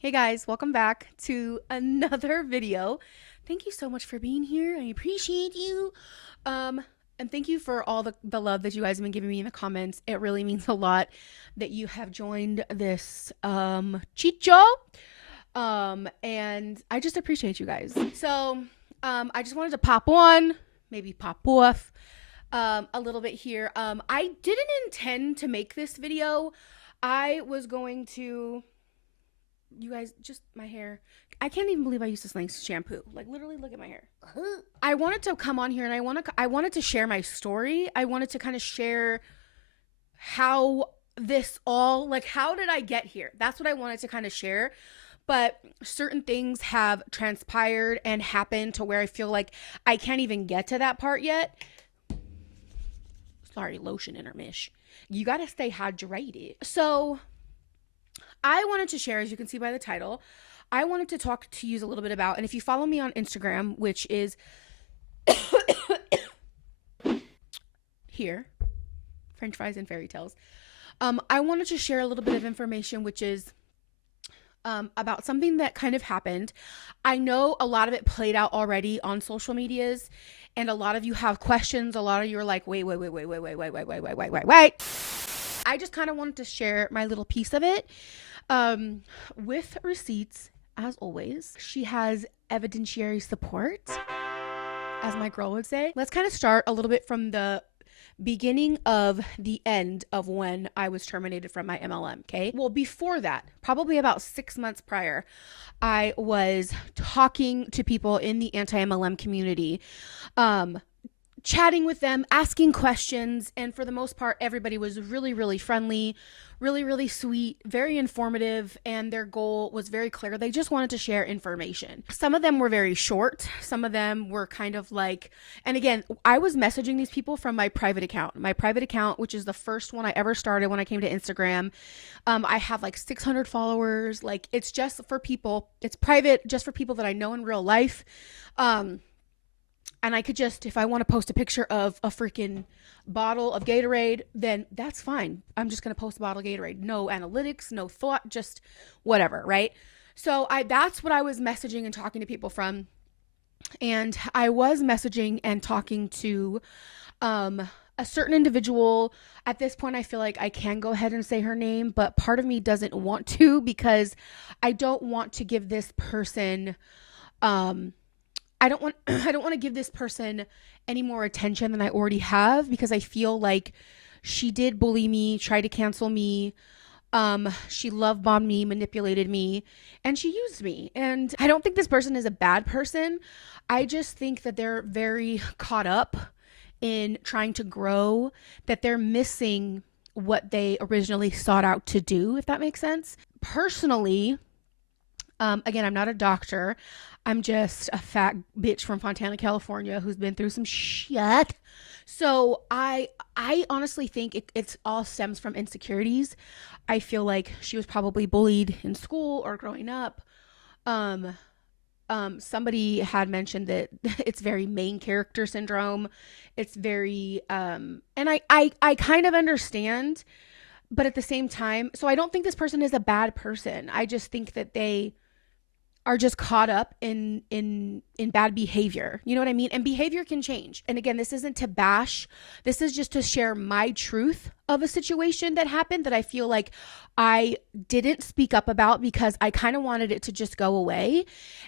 Hey guys, welcome back to another video. Thank you so much for being here. I appreciate you. And thank you for all the love that you guys have been giving me in the comments. It really means a lot that you have joined this cheat show. And I just appreciate you guys. So I just wanted to pop on, maybe pop off a little bit here. I didn't intend to make this video. I was going to, you guys, just my hair. I can't even believe I used this like shampoo. Like literally, look at my hair. I wanted to come on here and I wanted to share my story. I wanted to kind of share how this all, like, how did I get here? That's what I wanted to kind of share. But certain things have transpired and happened to where I feel like I can't even get to that part yet. Sorry, lotion intermish. You gotta stay hydrated. So I wanted to share, as you can see by the title, I wanted to talk to you a little bit about, and if you follow me on Instagram, which is here, French fries and fairy tales, I wanted to share a little bit of information, which is about something that kind of happened. I know a lot of it played out already on social medias, and a lot of you have questions. A lot of you are like, wait. I just kind of wanted to share my little piece of it with receipts, as always. She has evidentiary support, as my girl would say. Let's kind of start a little bit from the beginning of the end of when I was terminated from my MLM, okay? Well, before that, probably about 6 months prior, I was talking to people in the anti-MLM community, chatting with them, asking questions, and for the most part, everybody was really, really friendly, really, really sweet, very informative, and their goal was very clear. They just wanted to share information. Some of them were very short. Some of them were kind of like, and again, I was messaging these people from my private account. My private account, which is the first one I ever started when I came to Instagram. I have like 600 followers. Like, it's just for people. It's private, just for people that I know in real life. And I could just, if I want to post a picture of a freaking bottle of Gatorade, then that's fine. I'm just going to post a bottle of Gatorade. No analytics, no thought, just whatever, right? So that's what I was messaging and talking to people from. And I was messaging and talking to a certain individual. At this point, I feel like I can go ahead and say her name, but part of me doesn't want to, because I don't want to give this person I don't want to give this person any more attention than I already have, because I feel like she did bully me, try to cancel me. She love bombed me, manipulated me, and she used me. And I don't think this person is a bad person. I just think that they're very caught up in trying to grow, that they're missing what they originally sought out to do, if that makes sense. Personally, again, I'm not a doctor. I'm just a fat bitch from Fontana, California, who's been through some shit. So I honestly think it's all stems from insecurities. I feel like she was probably bullied in school or growing up. Somebody had mentioned that it's very main character syndrome. It's very, and I kind of understand, but at the same time, so I don't think this person is a bad person. I just think that they are just caught up in bad behavior. You know what I mean? And behavior can change. And again, this isn't to bash. This is just to share my truth of a situation that happened that I feel like I didn't speak up about, because I kind of wanted it to just go away.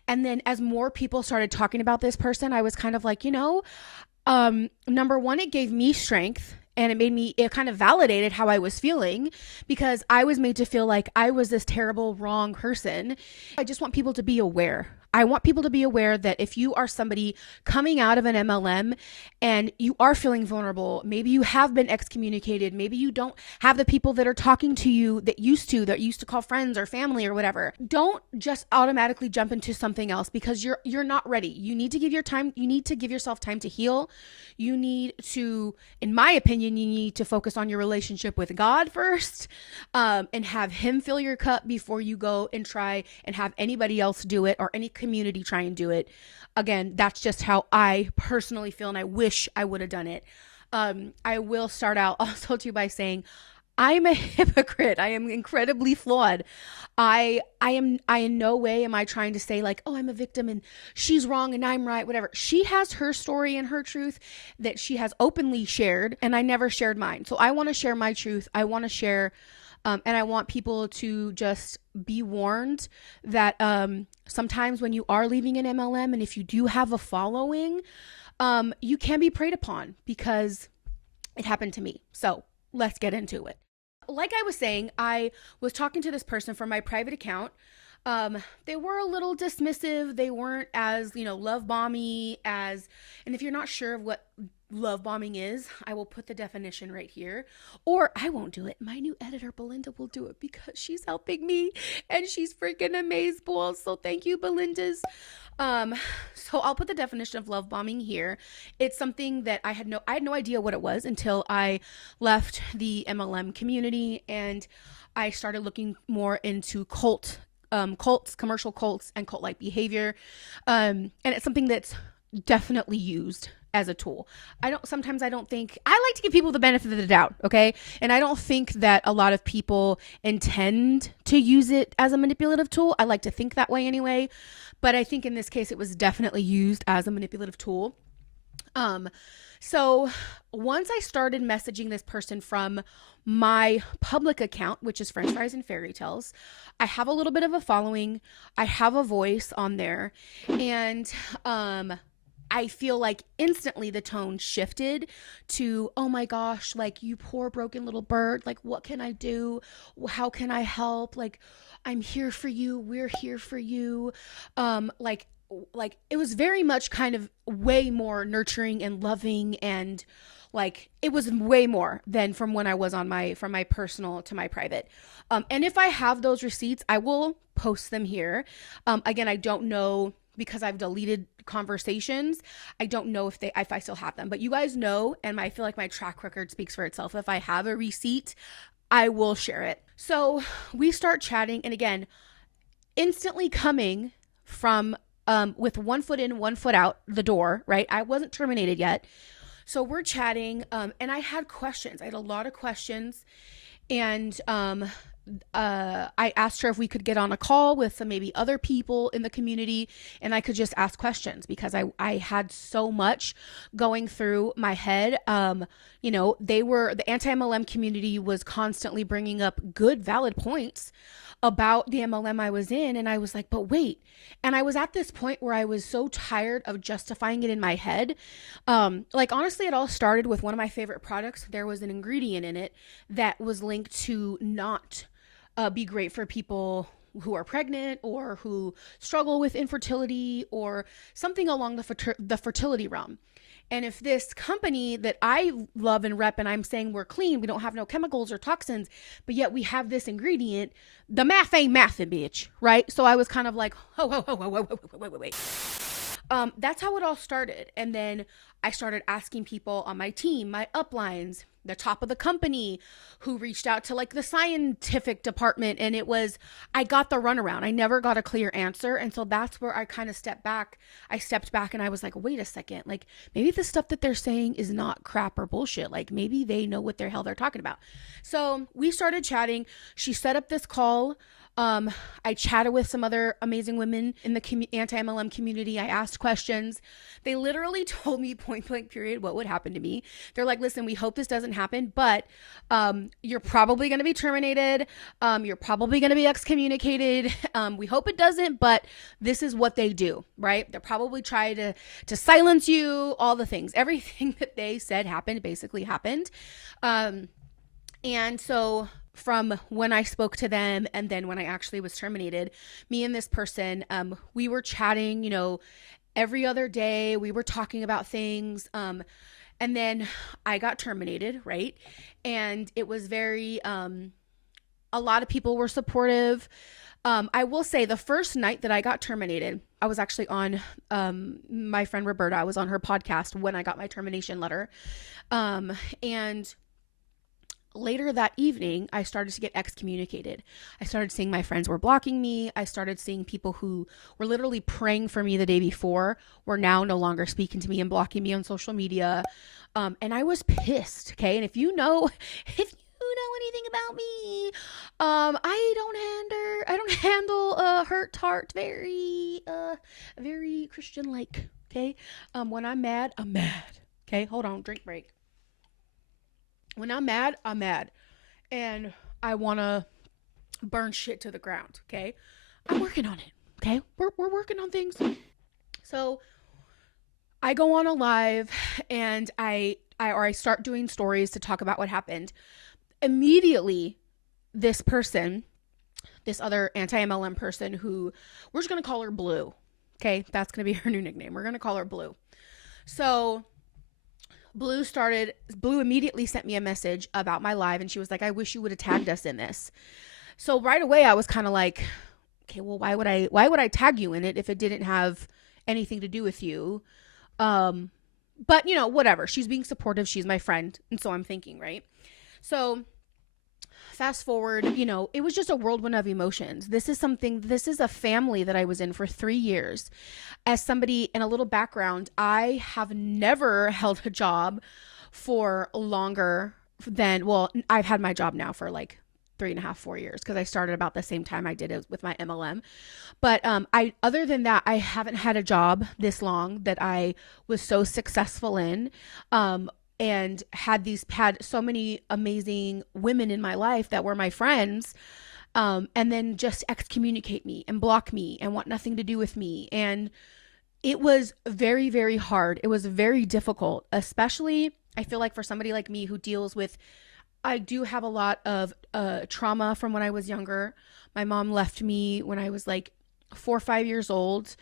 And then as more people started talking about this person, I was kind of like, number one, it gave me strength. And it kind of validated how I was feeling, because I was made to feel like I was this terrible, wrong person. I just want people to be aware. I want people to be aware that if you are somebody coming out of an MLM and you are feeling vulnerable, maybe you have been excommunicated, maybe you don't have the people that are talking to you that used to call friends or family or whatever, don't just automatically jump into something else, because you're not ready. You need to give yourself time to heal. You need to, in my opinion, you need to focus on your relationship with God first, and have Him fill your cup before you go and try and have anybody else do it, or any community try and do it. Again, that's just how I personally feel, and I wish I would have done it. I will start out also too by saying I'm a hypocrite. I am incredibly flawed. I in no way am I trying to say like, oh, I'm a victim and she's wrong and I'm right, whatever. She has her story and her truth that she has openly shared, and I never shared mine. So I want to share my truth. I want to share and I want people to just be warned that sometimes when you are leaving an MLM, and if you do have a following, you can be preyed upon, because it happened to me. So let's get into it. Like I was saying, I was talking to this person from my private account. They were a little dismissive. They weren't as, love bomby as, and if you're not sure of what love bombing is, I will put the definition right here, or I won't do it. My new editor, Belinda, will do it because she's helping me and she's freaking amazeballs. So thank you, Belinda's. So I'll put the definition of love bombing here. It's something that I had no idea what it was until I left the MLM community and I started looking more into cults, commercial cults, and cult-like behavior. And it's something that's definitely used as a tool. I like to give people the benefit of the doubt, okay? And I don't think that a lot of people intend to use it as a manipulative tool. I like to think that way anyway, but I think in this case it was definitely used as a manipulative tool. So once I started messaging this person from my public account, which is French Fries and Fairy Tales, I have a little bit of a following. I have a voice on there, and I feel like instantly the tone shifted to, oh my gosh, like, you poor broken little bird. Like, what can I do? How can I help? Like, I'm here for you. We're here for you. Like it was very much kind of way more nurturing and loving, and like it was way more than from when I was from my personal to my private. And if I have those receipts, I will post them here. Again, I don't know, because I've deleted conversations. I don't know if I still have them, but you guys know, and I feel like my track record speaks for itself. If I have a receipt, I will share it. So we start chatting, and again, instantly coming from with 1 foot in, 1 foot out the door, right? I wasn't terminated yet. So we're chatting, and I had questions. I had a lot of questions, and I asked her if we could get on a call with some maybe other people in the community, and I could just ask questions, because I had so much going through my head. The anti-MLM community was constantly bringing up good, valid points about the MLM I was in, and I was like, but wait. And I was at this point where I was so tired of justifying it in my head. Honestly, it all started with one of my favorite products. There was an ingredient in it that was linked to not be great for people who are pregnant or who struggle with infertility or something along the fertility realm. And if this company that I love and rep, and I'm saying we're clean, we don't have no chemicals or toxins, but yet we have this ingredient, the math ain't mathin', bitch, right? So I was kind of like, wait. That's how it all started. And then I started asking people on my team, my uplines, the top of the company, who reached out to like the scientific department. And I got the runaround. I never got a clear answer. And so that's where I kind of stepped back. And I was like, wait a second, like maybe the stuff that they're saying is not crap or bullshit. Like maybe they know what the hell they're talking about. So we started chatting. She set up this call. I chatted with some other amazing women in the anti-MLM community. I asked questions. They literally told me point blank period what would happen to me. They're like, listen, we hope this doesn't happen, but you're probably going to be terminated. You're probably going to be excommunicated. We hope it doesn't, but this is what they do, right? They'll probably try to silence you, all the things. Everything that they said basically happened. And so from when I spoke to them and then when I actually was terminated, me and this person, we were chatting, every other day. We were talking about things. And then I got terminated, right? And it was very, a lot of people were supportive. I will say the first night that I got terminated, I was actually on my friend Roberta. I was on her podcast when I got my termination letter. And later that evening, I started to get excommunicated. I started seeing my friends were blocking me. I started seeing people who were literally praying for me the day before were now no longer speaking to me and blocking me on social media. And I was pissed. Okay. And if you know anything about me. I don't handle hurt tart very Christian like. Okay. When I'm mad, I'm mad. Okay, hold on, drink break. When I'm mad, I'm mad. And I wanna burn shit to the ground. Okay. I'm working on it. Okay. We're working on things. So I go on a live and I start doing stories to talk about what happened. Immediately, this person, this other anti-MLM person who, we're just going to call her Blue. Okay, that's going to be her new nickname. We're going to call her Blue. So Blue immediately sent me a message about my live and she was like, I wish you would have tagged us in this. So right away I was kind of like, okay, well, why would I tag you in it if it didn't have anything to do with you? But you know, whatever. She's being supportive. She's my friend. And so I'm thinking, right? So fast forward, you know, it was just a whirlwind of emotions. This is a family that I was in for 3 years. As somebody in a little background, I have never held a job for longer than, well, I've had my job now for like 3.5, 4 years because I started about the same time I did it with my MLM. But other than that, I haven't had a job this long that I was so successful in, and had so many amazing women in my life that were my friends, and then just excommunicate me and block me and want nothing to do with me. And it was very, very hard. It was very difficult, especially I feel like for somebody like me who deals with, I do have a lot of trauma from when I was younger. My mom left me when I was like 4 or 5 years old,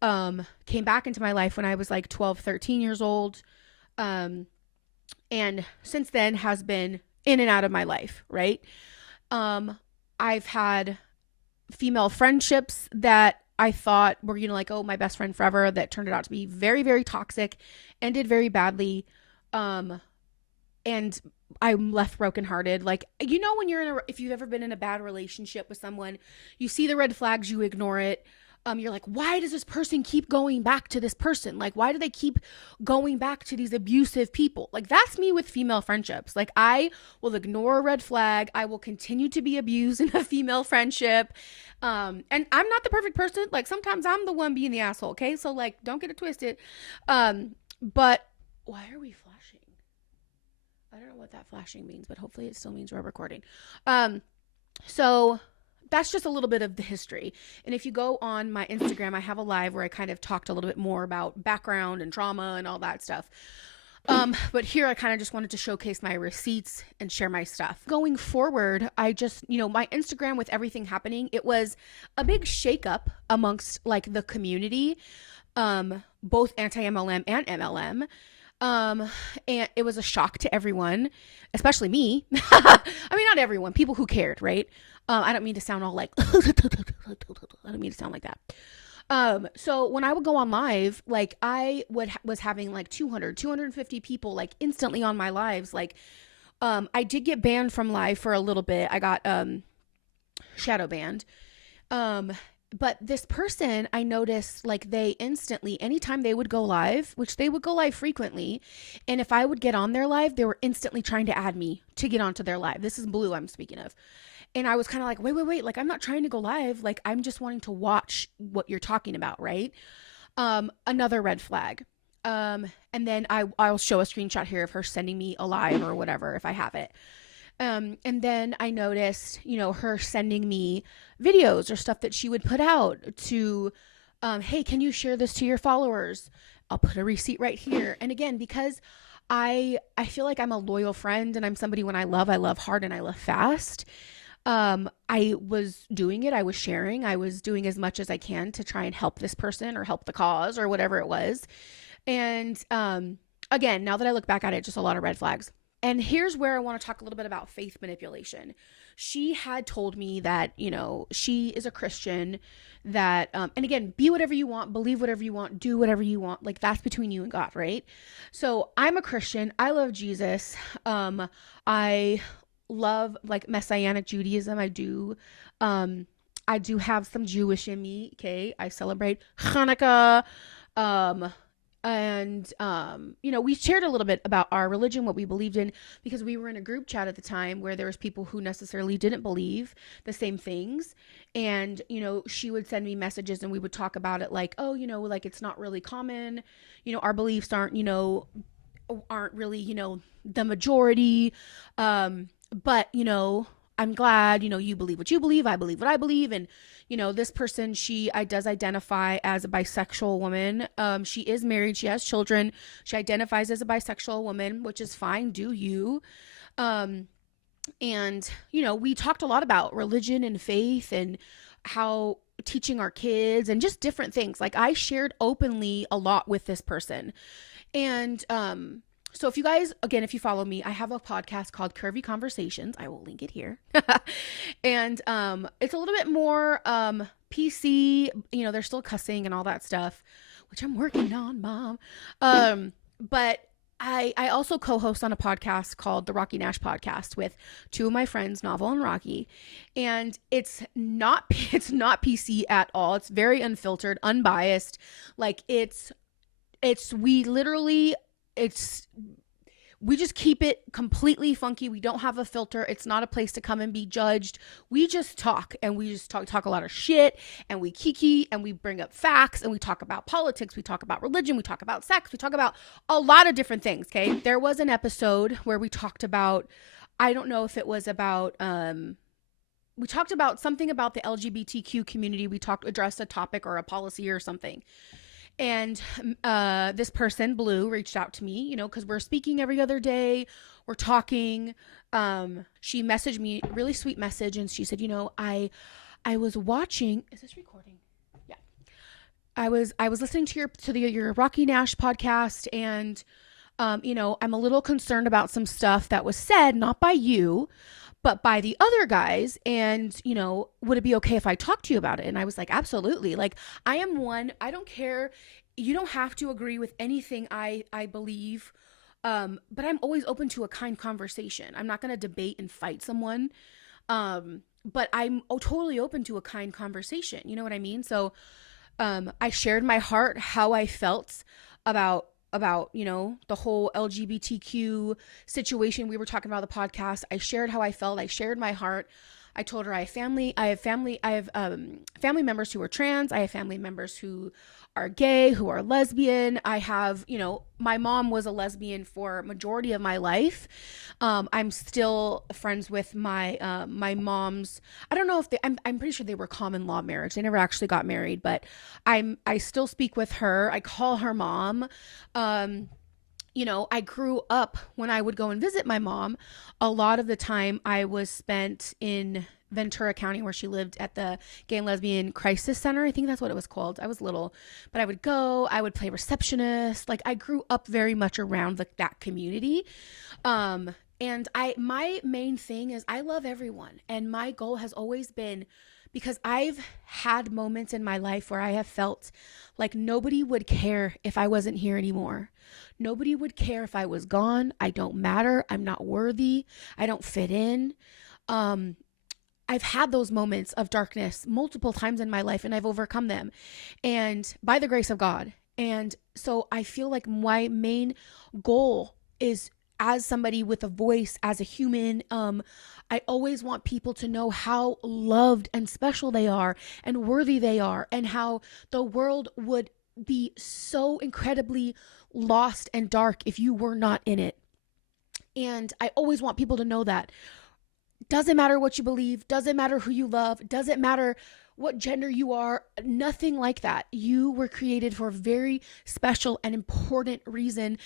came back into my life when I was like 12, 13 years old. And since then has been in and out of my life, right? I've had female friendships that I thought were, you know, like, oh, my best friend forever, that turned out to be very, very toxic, ended very badly. And I'm left brokenhearted. Like, you know, when if you've ever been in a bad relationship with someone, you see the red flags, you ignore it. You're like, why does this person keep going back to this person? Like, why do they keep going back to these abusive people? Like, that's me with female friendships. Like, I will ignore a red flag. I will continue to be abused in a female friendship. And I'm not the perfect person. Like, sometimes I'm the one being the asshole. Okay. So like, don't get it twisted. But why are we flashing? I don't know what that flashing means, but hopefully it still means we're recording. So that's just a little bit of the history. And if you go on my Instagram, I have a live where I kind of talked a little bit more about background and trauma and all that stuff. But here I kind of just wanted to showcase my receipts and share my stuff. Going forward, I just, you know, my Instagram with everything happening, it was a big shakeup amongst like the community, both anti-MLM and MLM. And it was a shock to everyone, especially me. I mean, not everyone, people who cared, right? I don't mean to sound all like, I don't mean to sound like that. So when I would go on live, like I was having like 250 people like instantly on my lives. Like, I did get banned from live for a little bit. I got, shadow banned. But this person, I noticed like they instantly, anytime they would go live, which they would go live frequently, and if I would get on their live, they were instantly trying to add me to get onto their live. This is Blue I'm speaking of. And I was kind of like, wait, like I'm not trying to go live. Like I'm just wanting to watch what you're talking about, right? Another red flag. And then I'll show a screenshot here of her sending me a live or whatever if I have it. And then I noticed, you know, her sending me videos or stuff that she would put out to, hey, can you share this to your followers? I'll put a receipt right here. And again, because I feel like I'm a loyal friend and I'm somebody when I love hard and I love fast. I was doing it. I was sharing. I was doing as much as I can to try and help this person or help the cause or whatever it was. And, again, now that I look back at it, just a lot of red flags. And here's where I want to talk a little bit about faith manipulation. She had told me that, you know, she is a Christian, that, and again, be whatever you want, believe whatever you want, do whatever you want. Like that's between you and God, right? So I'm a Christian. I love Jesus. I love like Messianic Judaism. I do have some Jewish in me. Okay. I celebrate Hanukkah. And we shared a little bit about our religion, what we believed in, because we were in a group chat at the time where there was people who necessarily didn't believe the same things. And she would send me messages and we would talk about it, like, oh, like, it's not really common, our beliefs aren't really the majority. But I'm glad you believe what you believe, I believe what I believe. And this person, she does identify as a bisexual woman. She is married, she has children, she identifies as a bisexual woman, which is fine, do you. And we talked a lot about religion and faith and how teaching our kids and just different things. Like, I shared openly a lot with this person. And so if you guys, again, if you follow me, I have a podcast called Curvy Conversations. I will link it here. And it's a little bit more PC. They're still cussing and all that stuff, which I'm working on, Mom. But I also co-host on a podcast called the Rocky Nash Podcast with two of my friends, Novel and Rocky. And it's not PC at all. It's very unfiltered, unbiased. Like, we just keep it completely funky. We don't have a filter. It's not a place to come and be judged. We just talk, and we just talk a lot of shit, and we kiki, and we bring up facts, and we talk about politics. We talk about religion. We talk about sex. We talk about a lot of different things. Okay. There was an episode where we talked about, I don't know if it was about, we talked about something about the LGBTQ community. We addressed a topic or a policy or something. And this person, Blue, reached out to me, because we're speaking every other day. We're talking. She messaged me a really sweet message, and she said, I was watching. Is this recording? Yeah. I was listening to your Rocky Nash podcast, and I'm a little concerned about some stuff that was said, not by you, but by the other guys. And, would it be okay if I talk to you about it? And I was like, absolutely. Like, I don't care. You don't have to agree with anything I believe. But I'm always open to a kind conversation. I'm not going to debate and fight someone. But I'm totally open to a kind conversation. You know what I mean? So, I shared my heart, how I felt about the whole LGBTQ situation we were talking about the podcast. I shared how I felt. I shared my heart. I told her I have family members who are trans. I have family members who are gay, who are lesbian. I have, my mom was a lesbian for majority of my life. I'm still friends with my mom's, I don't know if I'm pretty sure they were common law marriage. They never actually got married, but I still speak with her. I call her mom. I grew up, when I would go and visit my mom, a lot of the time I was spent in Ventura County, where she lived, at the Gay and Lesbian Crisis Center. I think that's what it was called. I was little, but I would play receptionist. Like, I grew up very much around that community. And my main thing is I love everyone. And my goal has always been, because I've had moments in my life where I have felt like nobody would care if I wasn't here anymore. Nobody would care if I was gone. I don't matter. I'm not worthy. I don't fit in. I've had those moments of darkness multiple times in my life, and I've overcome them, and by the grace of God. And so I feel like my main goal is, as somebody with a voice, as a human, I always want people to know how loved and special they are and worthy they are, and how the world would be so incredibly lost and dark if you were not in it. And I always want people to know that. Doesn't matter what you believe, doesn't matter who you love, doesn't matter what gender you are, nothing like that. You were created for a very special and important reason.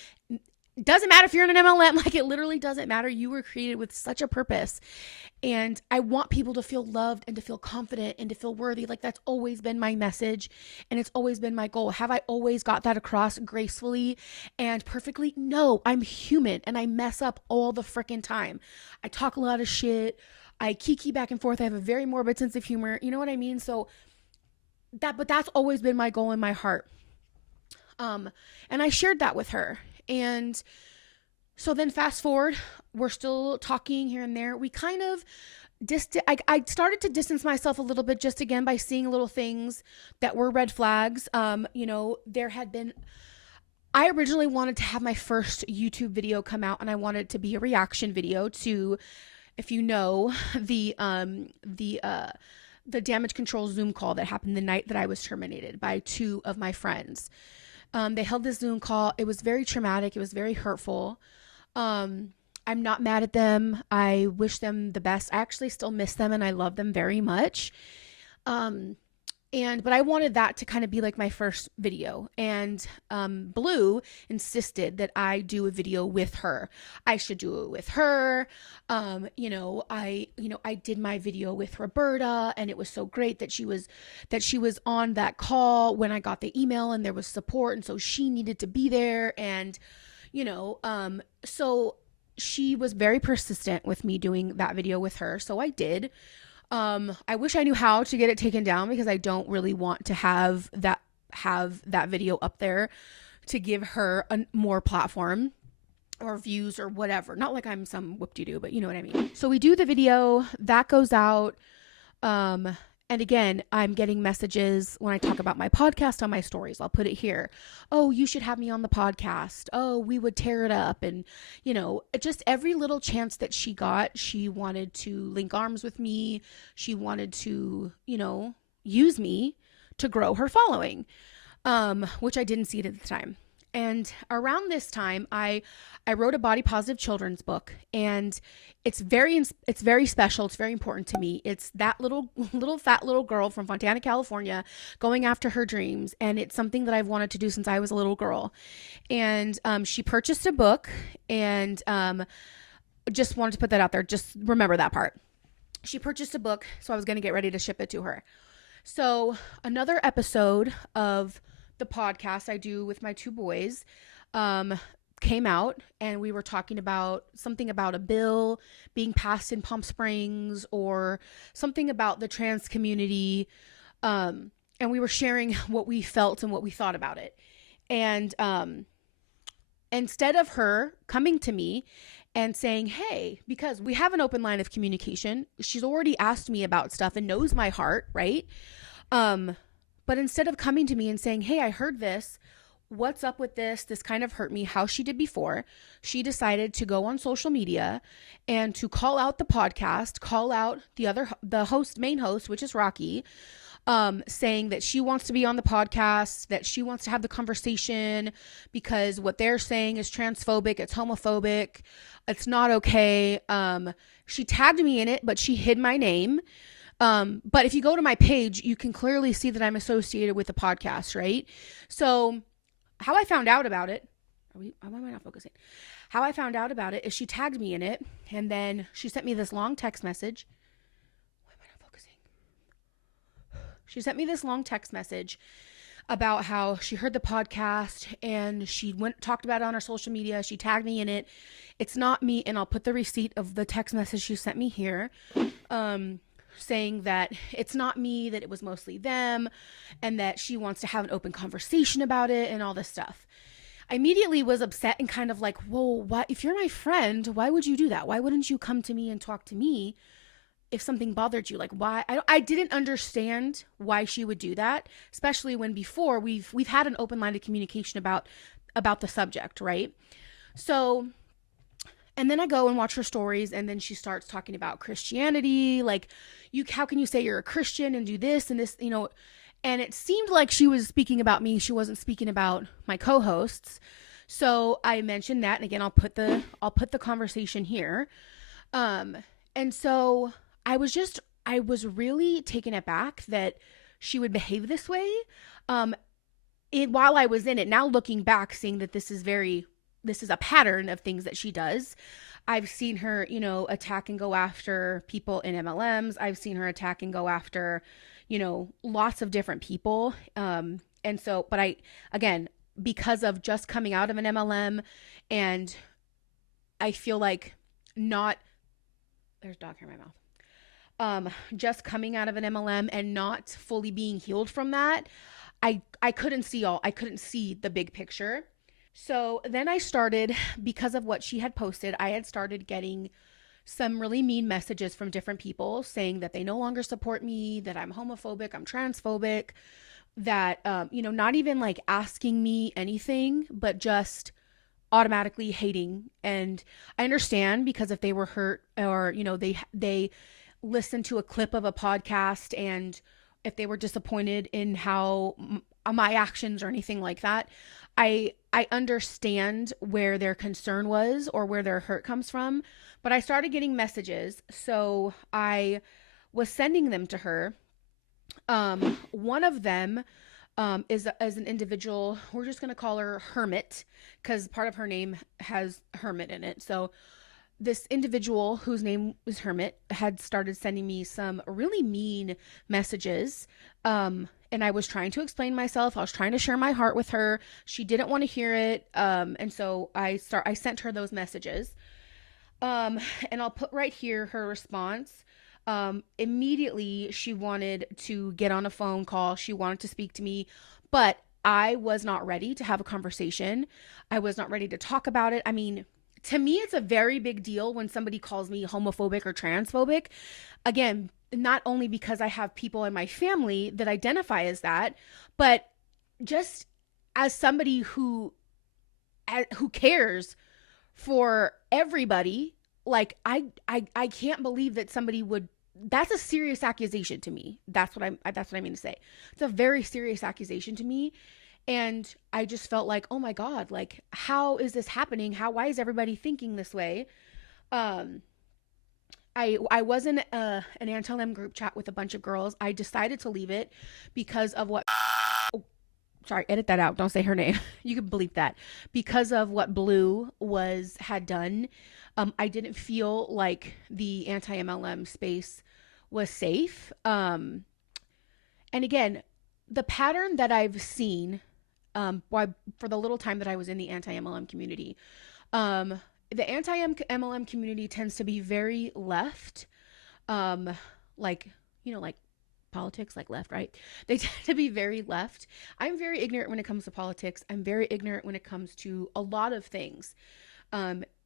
Doesn't matter if you're in an MLM, like, it literally doesn't matter. You were created with such a purpose. And I want people to feel loved and to feel confident and to feel worthy. Like, that's always been my message, and it's always been my goal. Have I always got that across gracefully and perfectly? No, I'm human and I mess up all the freaking time. I talk a lot of shit. I kiki back and forth. I have a very morbid sense of humor. You know what I mean? So but that's always been my goal in my heart. And I shared that with her. And so then fast forward, we're still talking here and there. We kind of I started to distance myself a little bit, just again by seeing little things that were red flags. There had been I originally wanted to have my first YouTube video come out, and I wanted it to be a reaction video to, if you know, the damage control Zoom call that happened the night that I was terminated by two of my friends. They held this Zoom call. It was very traumatic. It was very hurtful. I'm not mad at them. I wish them the best. I actually still miss them and I love them very much. But I wanted that to kind of be like my first video. And Blue insisted that I do a video with her. I should do it with her. I did my video with Roberta, and it was so great that she was on that call when I got the email, and there was support, and so she needed to be there. And so she was very persistent with me doing that video with her. So I did. I wish I knew how to get it taken down, because I don't really want to have that video up there to give her more platform or views or whatever. Not like I'm some whoop-de-doo, but you know what I mean. So we do the video, that goes out. And again, I'm getting messages when I talk about my podcast on my stories. I'll put it here. Oh, you should have me on the podcast. Oh, we would tear it up. And, just every little chance that she got, she wanted to link arms with me. She wanted to, use me to grow her following, which I didn't see it at the time. And around this time, I wrote a body positive children's book, and it's very special. It's very important to me. It's that little fat little girl from Fontana, California, going after her dreams, and it's something that I've wanted to do since I was a little girl. And she purchased a book, and just wanted to put that out there. Just remember that part. She purchased a book, so I was going to get ready to ship it to her. So another episode of the podcast I do with my two boys came out, and we were talking about something about a bill being passed in Palm Springs, or something about the trans community, and we were sharing what we felt and what we thought about it. And instead of her coming to me and saying, hey, because we have an open line of communication, she's already asked me about stuff and knows my heart, right? But instead of coming to me and saying, hey, I heard this, what's up with this? This kind of hurt me, how she did before. She decided to go on social media and to call out the podcast, call out the main host, which is Rocky, saying that she wants to be on the podcast, that she wants to have the conversation because what they're saying is transphobic, it's homophobic, it's not okay. She tagged me in it, but she hid my name. But if you go to my page, you can clearly see that I'm associated with the podcast, right? So how I found out about it, why am I not focusing? How I found out about it is she tagged me in it, and then she sent me this long text message. Why am I not focusing? She sent me this long text message about how she heard the podcast, and she talked about it on her social media. She tagged me in it. It's not me, and I'll put the receipt of the text message she sent me here. Saying that it's not me, that it was mostly them, and that she wants to have an open conversation about it and all this stuff. I immediately was upset and kind of like, whoa, why, if you're my friend, why would you do that? Why wouldn't you come to me and talk to me if something bothered you? Like, why? I didn't understand why she would do that, especially when before we've had an open line of communication about the subject, right? So, and then I go and watch her stories, and then she starts talking about Christianity, like, how can you say you're a Christian and do this and this, and it seemed like she was speaking about me. She wasn't speaking about my co-hosts. So I mentioned that, and again, I'll put the conversation here. And so I was really taken aback that she would behave this way. While I was in it, now looking back, seeing that this is a pattern of things that she does. I've seen her, attack and go after people in MLMs. I've seen her attack and go after, lots of different people. And so, but because of just coming out of an MLM, and I feel like there's dog hair in my mouth. Just coming out of an MLM and not fully being healed from that, I couldn't see the big picture. So then I started, because of what she had posted, I had started getting some really mean messages from different people saying that they no longer support me, that I'm homophobic, I'm transphobic, that, not even like asking me anything, but just automatically hating. And I understand, because if they were hurt, or, they listened to a clip of a podcast, and if they were disappointed in how my actions or anything like that, I understand where their concern was or where their hurt comes from. But I started getting messages, so I was sending them to her. One of them is as an individual. We're just gonna call her Hermit, because part of her name has Hermit in it. So this individual, whose name was Hermit, had started sending me some really mean messages. And I was trying to explain myself. I was trying to share my heart with her. She didn't want to hear it. And so I sent her those messages. And I'll put right here her response. Immediately she wanted to get on a phone call. She wanted to speak to me, but I was not ready to have a conversation. I was not ready to talk about it. I mean, to me, it's a very big deal when somebody calls me homophobic or transphobic. Again, not only because I have people in my family that identify as that, but just as somebody who cares for everybody. Like, I can't believe that somebody would. That's a serious accusation to me. That's what I mean to say. It's a very serious accusation to me. And I just felt like, oh my God, like, how is this happening? Why is everybody thinking this way? I was in an Anti-MLM group chat with a bunch of girls. I decided to leave it because of what, oh, sorry, edit that out. Don't say her name. You can bleep that. Because of what Blue had done. I didn't feel like the anti-MLM space was safe. And again, the pattern that I've seen, for the little time that I was in the anti-MLM community, the anti-MLM community tends to be very left, like, like politics, like left, right? They tend to be very left. I'm very ignorant when it comes to politics. I'm very ignorant when it comes to a lot of things.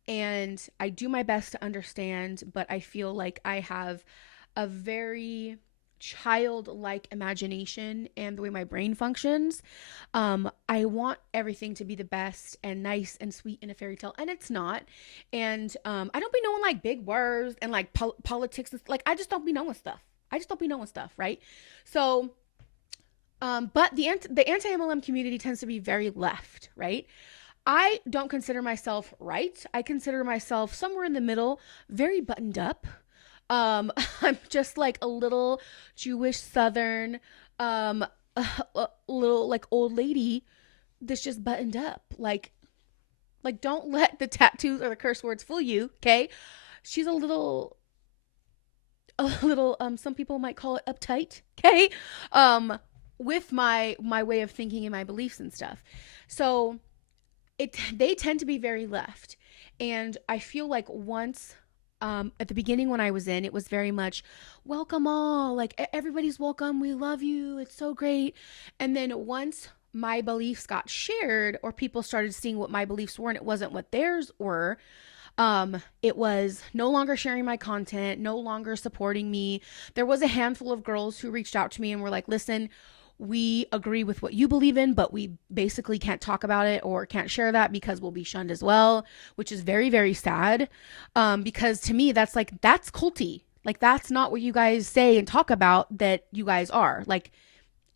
And I do my best to understand, but I feel like I have a very childlike imagination and the way my brain functions. I want everything to be the best and nice and sweet in a fairy tale, and it's not. And I don't be knowing like big words and like politics. Like, I just don't be knowing stuff. Right? So, but the anti-MLM community tends to be very left, right? I don't consider myself right. I consider myself somewhere in the middle, very buttoned up. I'm just like a little Jewish Southern, little like old lady that's just buttoned up. Like don't let the tattoos or the curse words fool you. Okay. She's a little, some people might call it uptight. Okay. With my way of thinking and my beliefs and stuff. So, they tend to be very left. And I feel like once, at the beginning when I was in, it was very much welcome all, like everybody's welcome, we love you, it's so great. And then once my beliefs got shared, or people started seeing what my beliefs were and it wasn't what theirs were, it was no longer sharing my content, no longer supporting me. There was a handful of girls who reached out to me and were like, listen, we agree with what you believe in, but we basically can't talk about it or can't share that because we'll be shunned as well, which is very, very sad. Because to me, that's culty. Like, that's not what you guys say and talk about that you guys are. Like,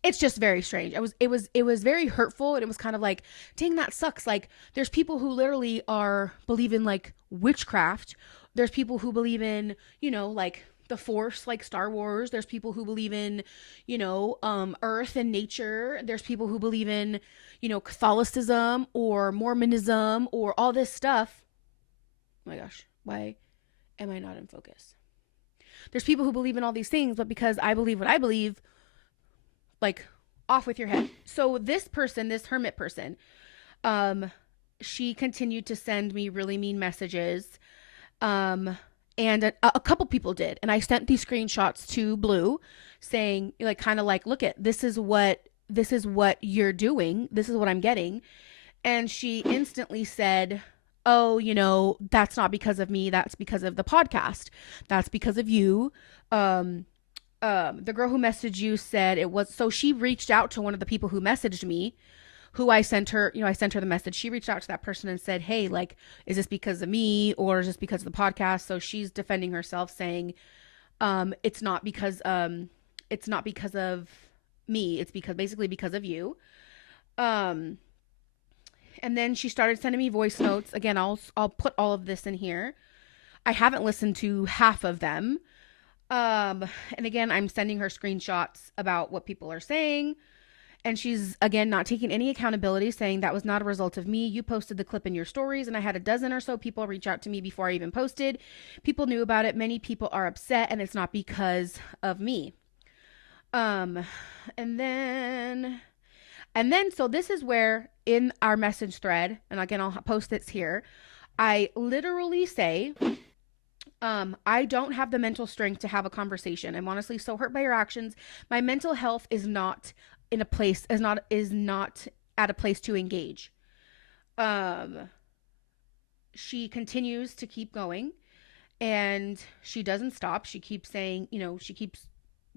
it's just very strange. It was very hurtful. And it was kind of like, dang, that sucks. Like, there's people who literally believe in like witchcraft. There's people who believe in, like the Force, like Star Wars. There's people who believe in, earth and nature. There's people who believe in, Catholicism or Mormonism or all this stuff. Oh my gosh, why am I not in focus? There's people who believe in all these things, but because I believe what I believe, like, off with your head. So this person, this Hermit person, she continued to send me really mean messages. And a couple people did. And I sent these screenshots to Blue saying, like, kind of like, look at, this is what you're doing. This is what I'm getting. And she instantly said, oh, that's not because of me. That's because of the podcast. That's because of you. the girl who messaged you said it was, so she reached out to one of the people who messaged me, who I sent her, I sent her the message. She reached out to that person and said, hey, like, is this because of me or is this because of the podcast? So she's defending herself, saying, it's not because of me. It's basically because of you. And then she started sending me voice notes. Again, I'll put all of this in here. I haven't listened to half of them. And again, I'm sending her screenshots about what people are saying. And she's, again, not taking any accountability, saying that was not a result of me. You posted the clip in your stories, and I had a dozen or so people reach out to me before I even posted. People knew about it. Many people are upset, and it's not because of me. And then, so this is where in our message thread, and again, I'll post this here, I literally say, I don't have the mental strength to have a conversation. I'm honestly so hurt by your actions. My mental health is not in a place, is not at a place to engage. She continues to keep going, and she doesn't stop. She keeps saying, she keeps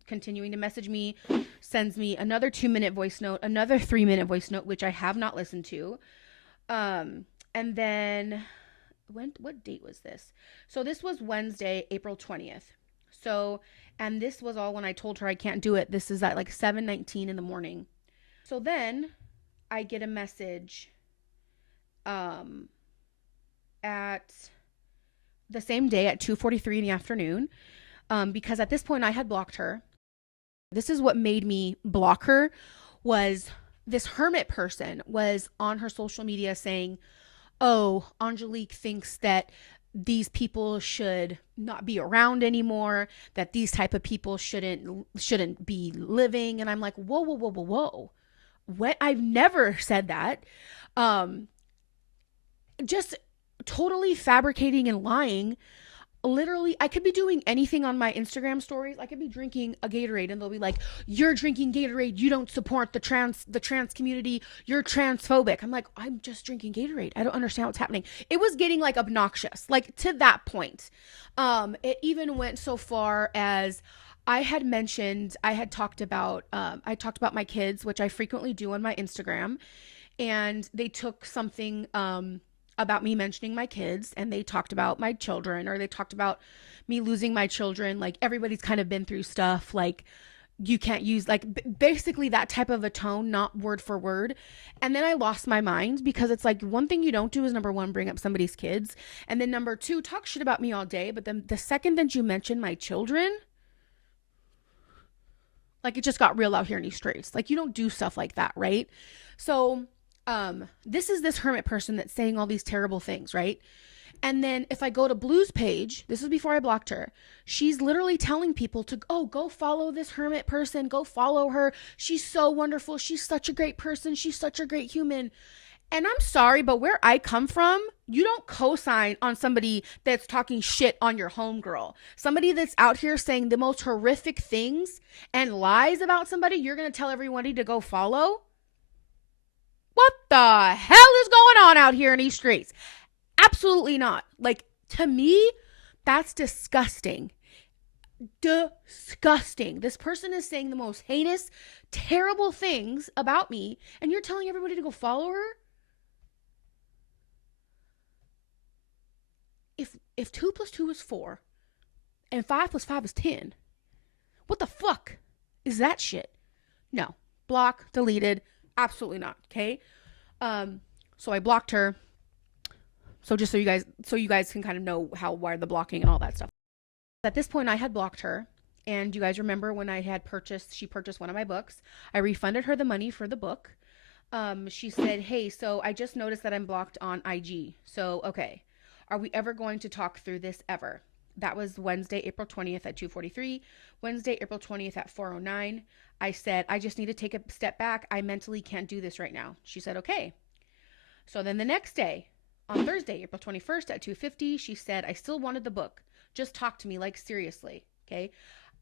continuing to message me, sends me another 2-minute voice note, another 3-minute voice note, which I have not listened to. And then what date was this? So this was Wednesday, April 20th. So, and this was all when I told her I can't do it. This is at like 7:19 in the morning. So then I get a message at the same day at 2:43 in the afternoon, because at this point I had blocked her. This is what made me block her, was this hermit person was on her social media saying, oh, Angelique thinks that these people should not be around anymore, that these type of people shouldn't be living. And I'm like, whoa. What? I've never said that. Just totally fabricating and lying. Literally, I could be doing anything on my Instagram stories. I could be drinking a Gatorade and they'll be like, you're drinking Gatorade. You don't support the trans community. You're transphobic. I'm like, I'm just drinking Gatorade. I don't understand what's happening. It was getting like obnoxious, like to that point. It even went so far as I had talked about my kids, which I frequently do on my Instagram. And they took something, about me mentioning my kids, and they talked about my children, or they talked about me losing my children. Like, everybody's kind of been through stuff. Like, you can't use, like, basically that type of a tone, not word for word. And then I lost my mind, because it's like, one thing you don't do is, number one, bring up somebody's kids. And then number two, talk shit about me all day. But then the second that you mention my children, like, it just got real out here in these streets. Like, you don't do stuff like that, right? So this is this hermit person that's saying all these terrible things, right? And then if I go to Blue's page, this is before I blocked her, she's literally telling people to, go follow this hermit person, go follow her. She's so wonderful. She's such a great person. She's such a great human. And I'm sorry, but where I come from, you don't co-sign on somebody that's talking shit on your homegirl. Somebody that's out here saying the most horrific things and lies about somebody, you're going to tell everybody to go follow? What the hell is going on out here in these streets? Absolutely not. Like, to me, that's disgusting. Disgusting. This person is saying the most heinous, terrible things about me, and you're telling everybody to go follow her? If 2 + 2 is 4, and 5 + 5 is 10, what the fuck is that shit? No. Block, deleted. Absolutely not. Okay. So I blocked her. So just so you guys can kind of know why the blocking and all that stuff. At this point I had blocked her, and you guys remember when she purchased one of my books. I refunded her the money for the book. She said, hey, so I just noticed that I'm blocked on IG. So, okay. Are we ever going to talk through this ever? That was Wednesday, April 20th at 2:43. Wednesday, April 20th at 4:09. I said, I just need to take a step back. I mentally can't do this right now. She said, okay. So then the next day, on Thursday, April 21st at 2:50, she said, I still wanted the book. Just talk to me, like, seriously. Okay.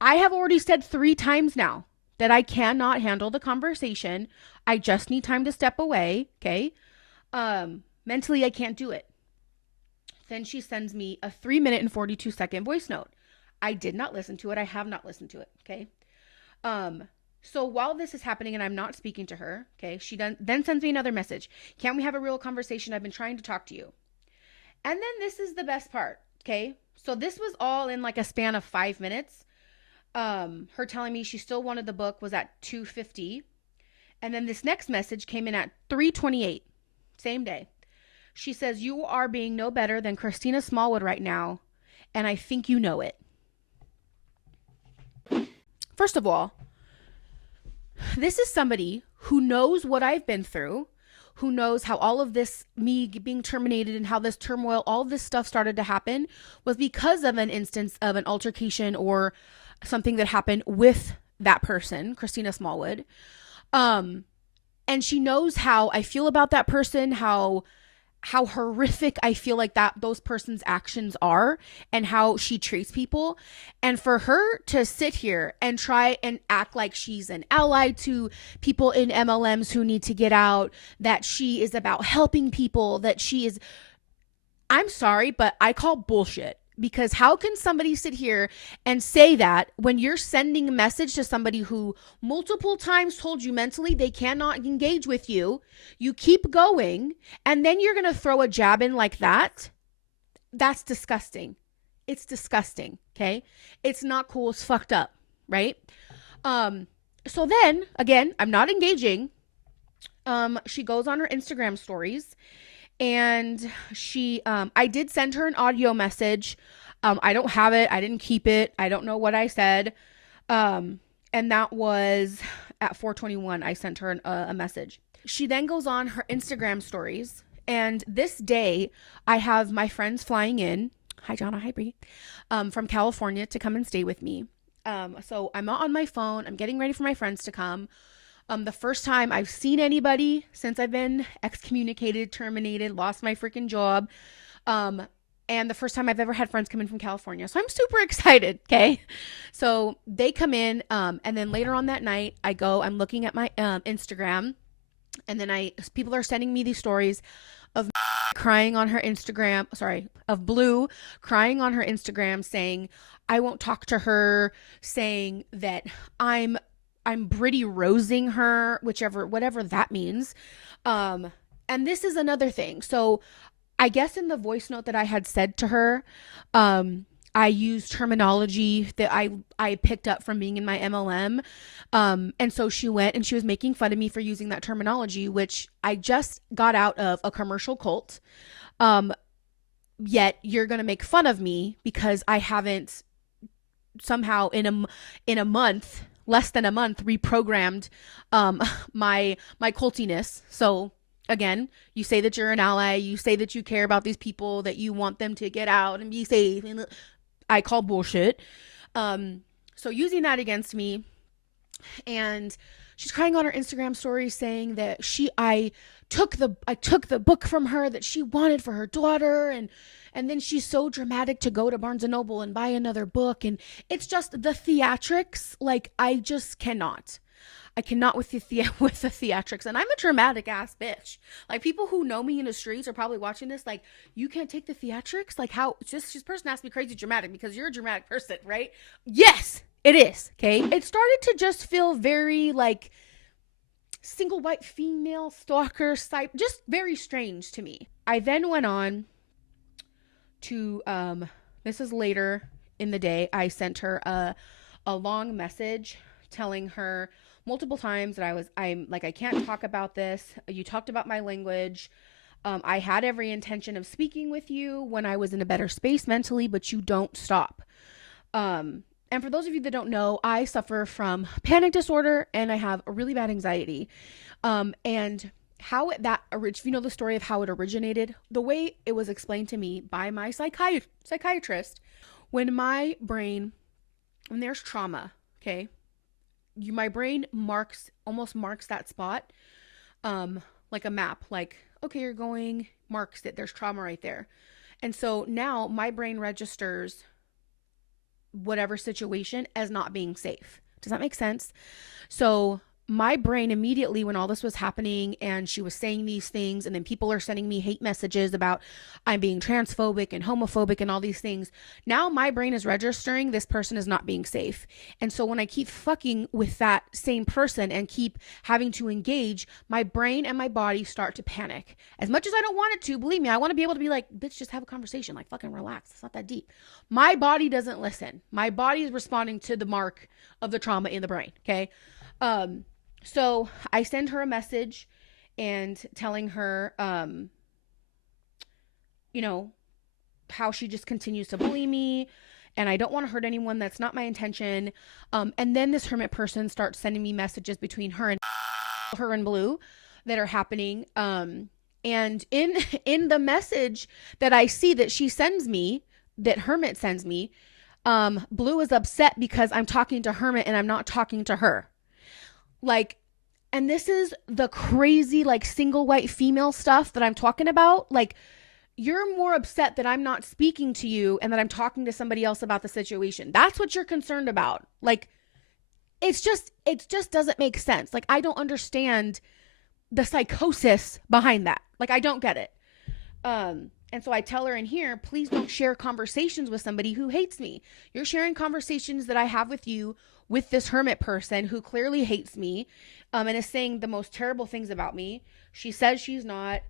I have already said 3 times now that I cannot handle the conversation. I just need time to step away. Okay. Mentally, I can't do it. Then she sends me a 3-minute and 42-second voice note. I did not listen to it. I have not listened to it. Okay. So while this is happening and I'm not speaking to her, okay, she then sends me another message. Can't we have a real conversation? I've been trying to talk to you. And then this is the best part. Okay. So this was all in like a span of 5 minutes. Her telling me she still wanted the book was at 2:50. And then this next message came in at 3:28. Same day. She says, you are being no better than Christina Smallwood right now. And I think you know it. First of all, this is somebody who knows what I've been through, who knows how all of this, me being terminated and how this turmoil, all this stuff started to happen was because of an instance of an altercation or something that happened with that person, Christina Smallwood. And she knows how I feel about that person, how horrific I feel like that those person's actions are and how she treats people. And for her to sit here and try and act like she's an ally to people in MLMs who need to get out, that she is about helping people, that she is, I'm sorry, but I call bullshit. Because how can somebody sit here and say that when you're sending a message to somebody who multiple times told you mentally they cannot engage with you, you keep going, and then you're going to throw a jab in like that? That's disgusting. It's disgusting, okay? It's not cool. It's fucked up, right? So then, again, I'm not engaging. She goes on her Instagram stories. And I did send her an audio message. I don't have it. I didn't keep it. I don't know what I said. And that was at 4:21. I sent her a message. She then goes on her Instagram stories. And this day, I have my friends flying in. Hi, Jonna. Hi, Bree. From California to come and stay with me. So I'm on my phone. I'm getting ready for my friends to come. The first time I've seen anybody since I've been excommunicated, terminated, lost my freaking job. And the first time I've ever had friends come in from California. So I'm super excited. Okay. So they come in. And then later on that night, I'm looking at my Instagram. And then people are sending me these stories of crying on her Instagram. Of Blue crying on her Instagram saying, I won't talk to her, saying that I'm Britty Rosing her, whatever that means. And this is another thing. So I guess in the voice note that I had said to her, I used terminology that I picked up from being in my MLM. And so she went and she was making fun of me for using that terminology, which I just got out of a commercial cult. Yet you're going to make fun of me because I haven't somehow in a month, less than a month, reprogrammed my cultiness. So again, you say that you're an ally, you say that you care about these people, that you want them to get out and be safe, and I call bullshit. So using that against me, and she's crying on her Instagram story saying that I took the book from her that she wanted for her daughter, and then she's so dramatic to go to Barnes & Noble and buy another book. And it's just the theatrics. Like, I just cannot. I cannot with the theatrics. And I'm a dramatic ass bitch. Like, people who know me in the streets are probably watching this like, you can't take the theatrics? Like, how? This person has to be crazy dramatic because you're a dramatic person, right? Yes, it is. Okay. It started to just feel very like single white female stalker type, just very strange to me. I then went on to this is later in the day. I sent her a long message telling her multiple times that I can't talk about this. You talked about my language. I had every intention of speaking with you when I was in a better space mentally, but you don't stop. And for those of you that don't know, I suffer from panic disorder and I have a really bad anxiety. And if you know the story of how it originated, the way it was explained to me by my psychiatrist, when there's trauma, okay, my brain almost marks that spot, like a map, like, okay, you're going, marks it, there's trauma right there. And so now my brain registers whatever situation as not being safe. Does that make sense? So my brain immediately, when all this was happening and she was saying these things, and then people are sending me hate messages about I'm being transphobic and homophobic and all these things, now my brain is registering this person is not being safe. And so when I keep fucking with that same person and keep having to engage, my brain and my body start to panic. As much as I don't want it to, believe me, I want to be able to be like, bitch, just have a conversation, like fucking relax, it's not that deep. My body doesn't listen. My body is responding to the mark of the trauma in the brain. Okay. So I send her a message and telling her, you know, how she just continues to bully me and I don't want to hurt anyone. That's not my intention. And then this hermit person starts sending me messages between her and Blue that are happening. And in the message that I see that she sends me, that Hermit sends me, Blue is upset because I'm talking to Hermit and I'm not talking to her. Like, and this is the crazy, like, single white female stuff that I'm talking about. Like, you're more upset that I'm not speaking to you and that I'm talking to somebody else about the situation. That's what you're concerned about. Like, it just doesn't make sense. Like, I don't understand the psychosis behind that. Like, I don't get it. And so I tell her in here, please don't share conversations with somebody who hates me. You're sharing conversations that I have with you with this hermit person who clearly hates me, and is saying the most terrible things about me. She says she's not.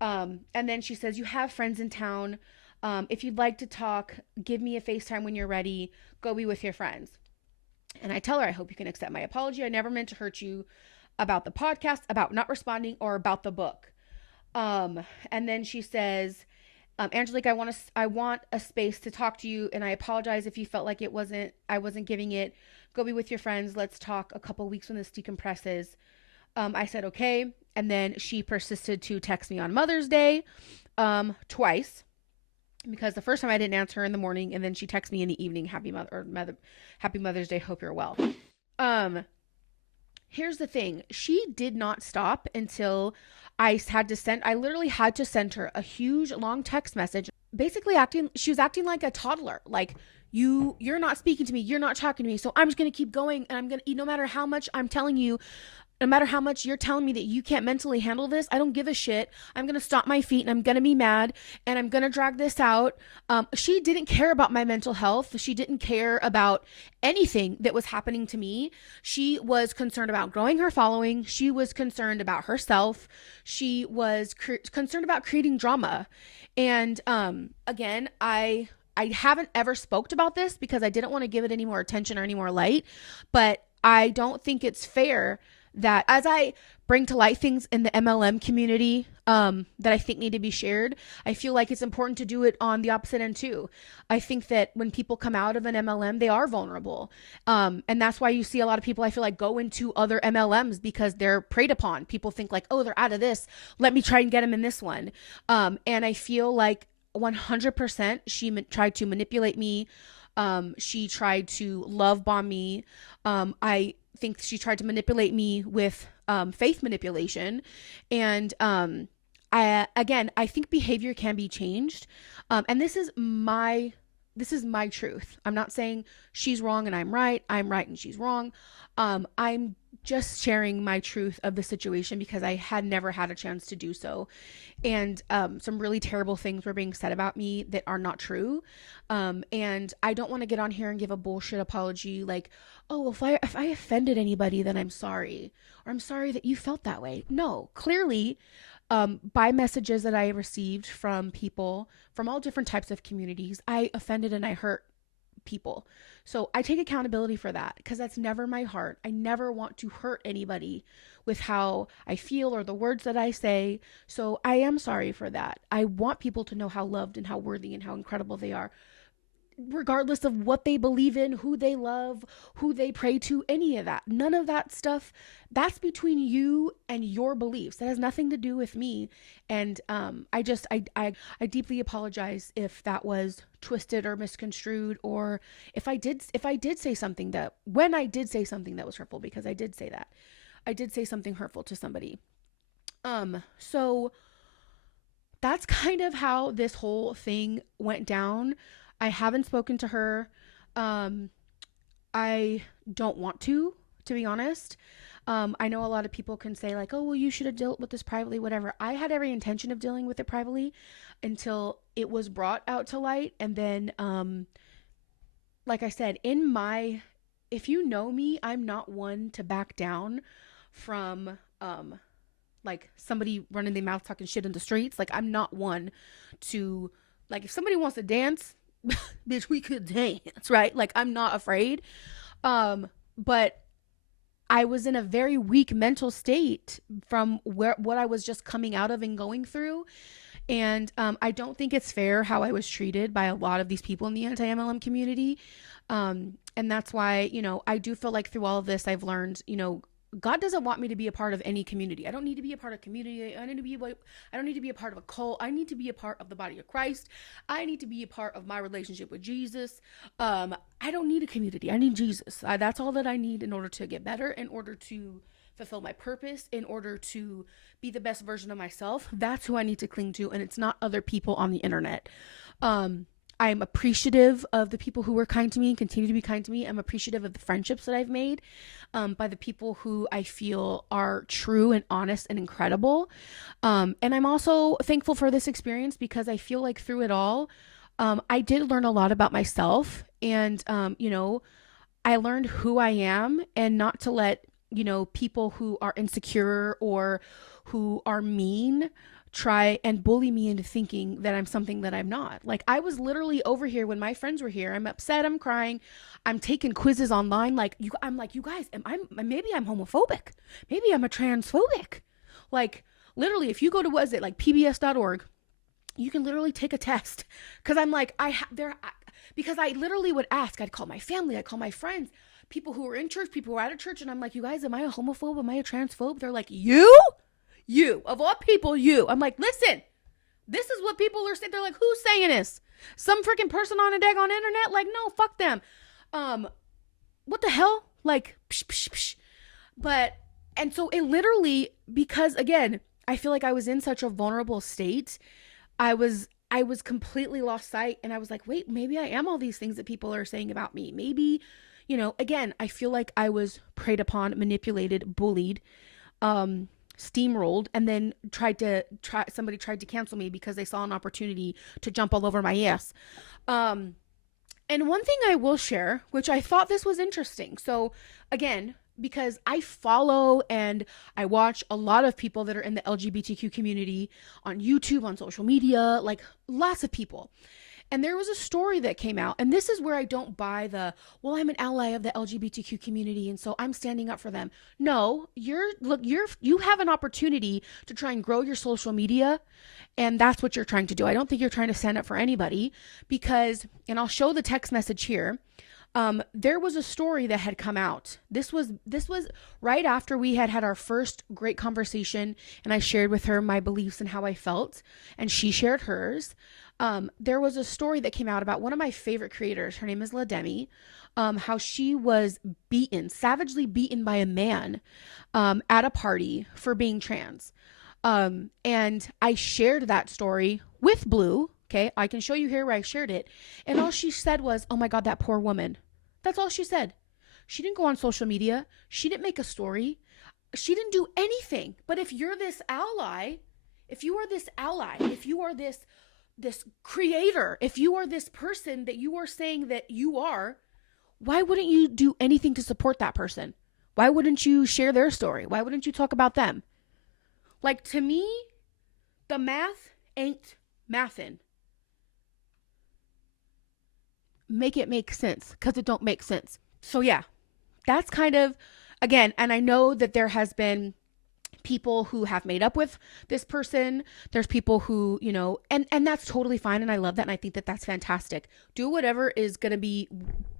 And then she says, you have friends in town. If you'd like to talk, give me a FaceTime when you're ready. Go be with your friends. And I tell her, I hope you can accept my apology. I never meant to hurt you about the podcast, about not responding, or about the book. And then she says, Angelique, I want a space to talk to you, and I apologize if you felt like I wasn't giving it. Go be with your friends. Let's talk a couple weeks when this decompresses. I said, okay. And then she persisted to text me on Mother's Day, twice, because the first time I didn't answer her in the morning, and then she texted me in the evening, Happy Mother's Day. Hope you're well. Here's the thing. She did not stop until I literally had to send her a huge long text message, basically she was acting like a toddler. Like, you're not speaking to me. You're not talking to me. So I'm just going to keep going. And I'm going to, no matter how much I'm telling you, no matter how much you're telling me that you can't mentally handle this, I don't give a shit. I'm going to stop my feet and I'm going to be mad and I'm going to drag this out. She didn't care about my mental health. She didn't care about anything that was happening to me. She was concerned about growing her following. She was concerned about herself. She was concerned about creating drama. And again, I haven't ever spoke about this because I didn't want to give it any more attention or any more light, but I don't think it's fair that as I bring to light things in the MLM community that I think need to be shared, I feel like it's important to do it on the opposite end too. I think that when people come out of an MLM, they are vulnerable. And that's why you see a lot of people, I feel like, go into other MLMs because they're preyed upon. People think like, oh, they're out of this. Let me try and get them in this one. And I feel like 100% she tried to manipulate me. She tried to love bomb me. I think she tried to manipulate me with faith manipulation. And I think behavior can be changed. And this is my truth. I'm not saying she's wrong and I'm right and she's wrong. I'm just sharing my truth of the situation because I had never had a chance to do so. And some really terrible things were being said about me that are not true. And I don't want to get on here and give a bullshit apology like, oh, if I offended anybody, then I'm sorry. Or I'm sorry that you felt that way. No, clearly, by messages that I received from people from all different types of communities, I offended and I hurt people. So I take accountability for that because that's never my heart. I never want to hurt anybody with how I feel or the words that I say. So I am sorry for that. I want people to know how loved and how worthy and how incredible they are, regardless of what they believe in, who they love, who they pray to, any of that. None of that stuff, that's between you and your beliefs. That has nothing to do with me. And I deeply apologize if that was twisted or misconstrued, or if I did say something that, when I did say something that was hurtful, because I did say that. I did say something hurtful to somebody. So that's kind of how this whole thing went down. I haven't spoken to her. I don't want to be honest. I know a lot of people can say like, oh, well, you should have dealt with this privately, whatever. I had every intention of dealing with it privately until it was brought out to light. And then, like I said, if you know me, I'm not one to back down from, like somebody running their mouth talking shit in the streets. Like, I'm not one to, like, if somebody wants to dance, bitch, we could dance, right? Like, I'm not afraid. But I was in a very weak mental state from what I was just coming out of and going through. And I don't think it's fair how I was treated by a lot of these people in the anti-MLM community. And that's why, I do feel like through all of this, I've learned, God doesn't want me to be a part of any community. I don't need to be a part of community. I don't need to be a part of a cult. I need to be a part of the body of Christ. I need to be a part of my relationship with Jesus. I don't need a community. I need Jesus. That's all that I need in order to get better, in order to fulfill my purpose, in order to be the best version of myself. That's who I need to cling to, and it's not other people on the internet. I'm appreciative of the people who were kind to me and continue to be kind to me. I'm appreciative of the friendships that I've made by the people who I feel are true and honest and incredible. And I'm also thankful for this experience because I feel like through it all, I did learn a lot about myself. And, I learned who I am, and not to let, people who are insecure or who are mean try and bully me into thinking that I'm something that I'm not. Like, I was literally over here when my friends were here. I'm upset. I'm crying. I'm taking quizzes online. I'm like, you guys, maybe I'm homophobic. Maybe I'm a transphobic. Like, literally, if you go to, pbs.org, you can literally take a test. Cause I'm like, because I literally would ask, I'd call my family, I'd call my friends, people who were in church, people who were out of church. And I'm like, you guys, am I a homophobe? Am I a transphobe? They're like, you, of all people, you. I'm like, listen, this is what people are saying. They're like, who's saying this? Some freaking person on a daggone internet? Like, no, fuck them. What the hell? Like, psh, psh, psh. But, and so it literally, because again, I feel like I was in such a vulnerable state. I was completely lost sight, and I was like, wait, maybe I am all these things that people are saying about me. Maybe, again, I feel like I was preyed upon, manipulated, bullied, steamrolled, and then somebody tried to cancel me because they saw an opportunity to jump all over my ass. And one thing I will share, which I thought this was interesting. So again, because I follow and I watch a lot of people that are in the LGBTQ community on YouTube, on social media, like lots of people. And there was a story that came out, and this is where I don't buy I'm an ally of the LGBTQ community, and so I'm standing up for them. No, you have an opportunity to try and grow your social media, and that's what you're trying to do. I don't think you're trying to stand up for anybody because, and I'll show the text message here. There was a story that had come out. This was right after we had our first great conversation, and I shared with her my beliefs and how I felt, and she shared hers. There was a story that came out about one of my favorite creators. Her name is La Demi. How she was savagely beaten by a man, at a party for being trans. And I shared that story with Blue. Okay. I can show you here where I shared it. And all she said was, oh my God, that poor woman. That's all she said. She didn't go on social media. She didn't make a story. She didn't do anything. But if you're this ally, if you are this creator, if you are this person that you are saying that you are, why wouldn't you do anything to support that person? Why wouldn't you share their story? Why wouldn't you talk about them? Like, to me, the math ain't mathin'. Make it make sense, because it don't make sense. So yeah, that's kind of, again, and I know that there has been people who have made up with this person. There's people who, and that's totally fine. And I love that. And I think that that's fantastic. Do whatever is going to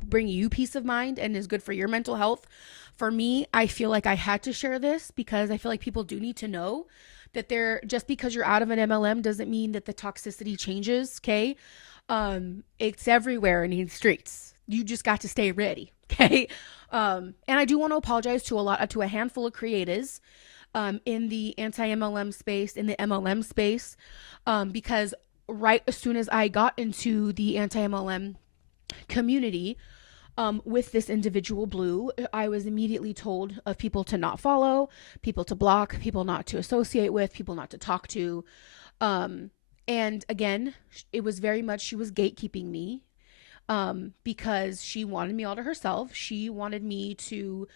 bring you peace of mind and is good for your mental health. For me, I feel like I had to share this because I feel like people do need to know that just because you're out of an MLM doesn't mean that the toxicity changes. Okay. It's everywhere in these streets. You just got to stay ready. Okay. And I do want to apologize to a handful of creators in the anti-MLM space, in the MLM space, because right as soon as I got into the anti-MLM community, With this individual, Blue, I was immediately told of people to not follow, people to block, people not to associate with, people not to talk to. And again, it was very much, she was gatekeeping me, because she wanted me all to herself. She wanted me to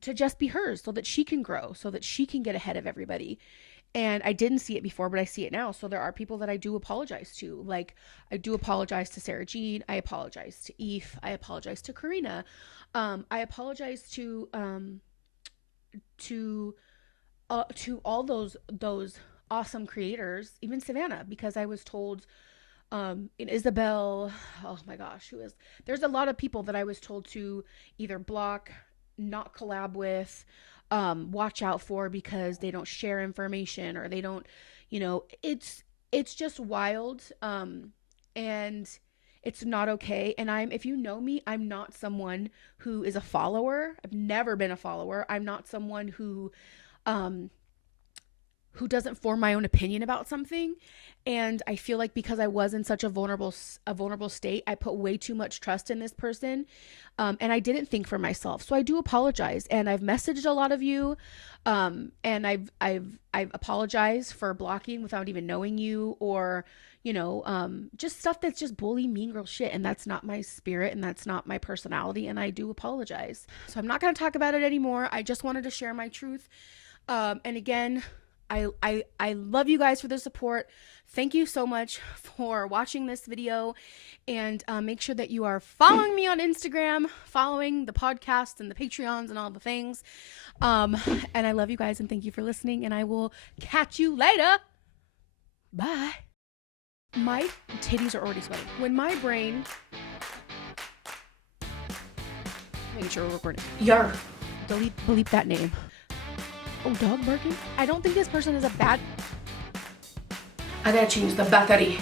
just be hers so that she can grow, so that she can get ahead of everybody. And I didn't see it before, but I see it now. So there are people that I do apologize to. Like, I do apologize to Sarah Jean. I apologize to Eve. I apologize to Karina. I apologize to to all those awesome creators, even Savannah, because I was told, in Isabel, oh my gosh, there's a lot of people that I was told to either block, not collab with, watch out for, because they don't share information, or they don't, it's just wild. And it's not okay. And if you know me, I'm not someone who is a follower. I've never been a follower. I'm not someone who doesn't form my own opinion about something. And I feel like because I was in such a vulnerable state, I put way too much trust in this person. And I didn't think for myself. So I do apologize. And I've messaged a lot of you. And I've apologized for blocking without even knowing you, or, just stuff that's just bully, mean girl shit. And that's not my spirit, and that's not my personality. And I do apologize. So I'm not going to talk about it anymore. I just wanted to share my truth. And again, I love you guys for the support. Thank you so much for watching this video, and make sure that you are following me on Instagram, following the podcast and the Patreons and all the things. And I love you guys, and thank you for listening, and I will catch you later. Bye. My titties are already sweating. When my brain... Making sure we're recording. Yar. Bleep that name. Oh, dog barking? I don't think this person is a bad... I gotta change the battery.